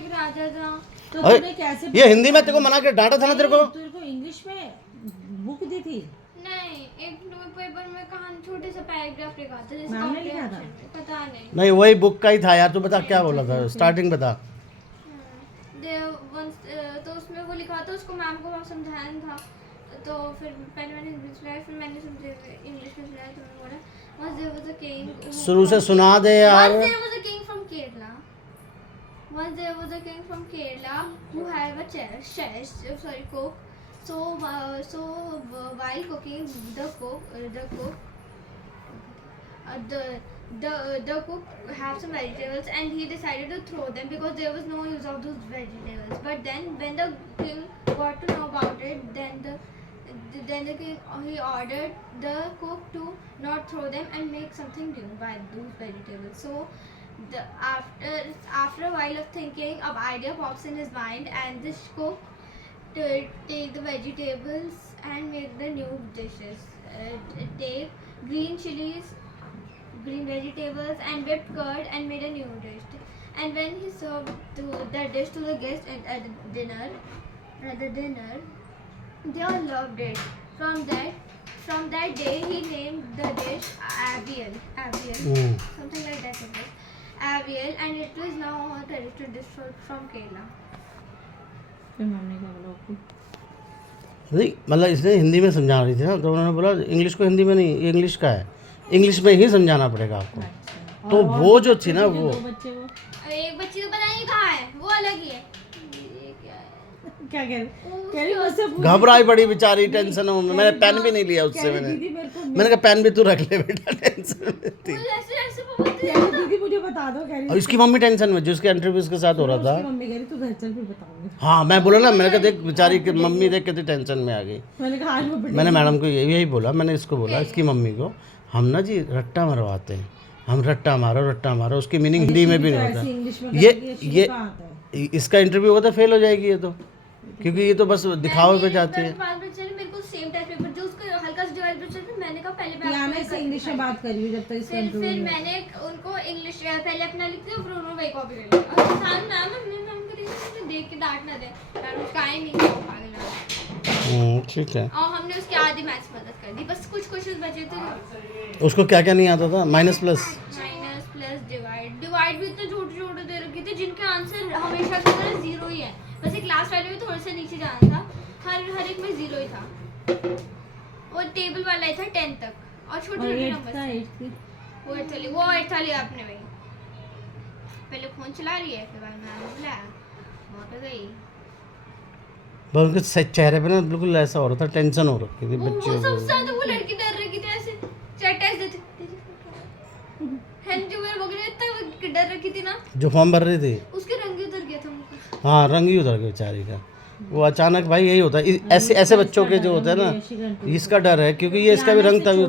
एक राजा था। तो अरे, तूने कैसे ये हिंदी में तेरे को मना के डांटा था ना तेरे को। तेरे को इंग्लिश में बुक दी थी? नहीं, एक पेपर में कहानी छोटे से पैराग्राफ लिखा था जिसका मैम ने लिखा था? पता नहीं। नहीं वही बुक का ही था यार। तू बता क्या बोला था, स्टार्टिंग बता। तो उसमें वो लिखा था, उसको मैम को समझाया था। तो फिर पहले मैंने इंग्लिश सुनाया, फिर मैंने इंग्लिश में सुनाया। तो मैंने बोला once there was a king शुरू से सुना दे यार। once there was a king from Kerala. Once there was a king from Kerala who had a cook. So while cooking, the cook have some vegetables and he decided to throw them because there was no use of those vegetables. But then when the king got to know about it, then the king he ordered the cook to not throw them and make something new by those vegetables. So after a while of thinking, an idea pops in his mind, and this cook take the vegetables and make the new dishes. Take green chilies, green vegetables and whipped curd and made a new dish. And when he served the dish to the guests at the dinner, they all loved it. From that day, he named the dish Avial, something like that it was. Avial, and it was now a traditional dish from Kerala. फिर ma'am ने क्या बोला आपको? नहीं मतलब इसने हिंदी में समझा रही थी ना, तो उन्होंने बोला इंग्लिश को हिंदी में नहीं, ये इंग्लिश का है, इंग्लिश में ही समझाना पड़ेगा आपको। अच्छा। तो और वो जो थी ना जो वो दो बच्चे वो एक बच्ची तो पता नहीं कहाँ है, वो अलग ही है। ये क्या है? क्या कह रही मुझसे पूछ। घबराई बड़ी बेचारी, टेंशन हो। मैंने पेन भी नहीं लिया उससे। कह रही, मैंने दीदी मेरे को मैंने कहा पेन भी तू रख ले बेटा, टेंशन में थी। मुझे ऐसे बोलती कह रही, दीदी मुझे बता दो। कह और रही इसकी मम्मी टेंशन में, जिसके इंटरव्यू उसके साथ हो रहा उसकी था। मम्मी कह रही तू घर चल फिर बताऊंगी। हाँ मैं बोला ना, मैंने कहा देख बेचारी की मम्मी देख कितनी टेंशन में आ गई। मैंने कहा आज वो मैंने मैडम को यही बोला, मैंने इसको बोला, इसकी मम्मी को, हम ना जी रट्टा मरवाते हैं, हम रट्टा मारो। उसकी मीनिंग हिंदी में भी नहीं होता। ये इसका इंटरव्यू होता फेल हो जाएगी ये तो, क्योंकि ये तो बस दिखावे पे जाती है। मेरे को सेम टेस्ट पेपर जो उसको हल्का सा डिवाइड पे चलता, मैंने कहा पहले याना इससे इंग्लिश में बात करी जब तक इसका फिर मैंने उनको इंग्लिश पहले अपना लिखती हूँ, फिर उन्होंने वही कॉपी कर लिया। और इंसान मैम मुझे देख के डांट ना दे, मैम उसका आए नहीं पागल। ठीक है। और हमने उसकी आधी मैथ्स मदद कर दी, बस कुछ क्वेश्चन बचे थे। उसको क्या क्या नहीं आता था? माइनस प्लस डिवाइड भी इतने छोटे दे रखे थे जिनके आंसर हमेशा की तरह जीरो ही है। बस एक लास्ट वाले में थोड़ा सा नीचे जाना था, हर एक में जीरो ही था। और टेबल वाला ही था 10 तक और छोटे नंबर थे। वो 8 था लिया आपने भाई। पहले फोन चला रही है, फिर मैंने बुलाया, वहाँ पे गई। बस उनके चेहरे पे ना बिल्कुल ऐसा हो रहा था, टेंशन हो रखी थी वो बच्चे सबसे ज्यादा वो लड़की डर रही थी, ऐसे चैट टेस्ट देते जो मेरे बगल में इतना डर रखी थी ना, जो फॉर्म भर रही थी, उसके रंग ही उतर गया था मुझे। हाँ रंग ही उतर गया बेचारी का। वो अचानक भाई यही होता है, ऐसे बच्चों के जो होते हैं ना, इसका डर है, क्योंकि ये इसका भी रंग तभी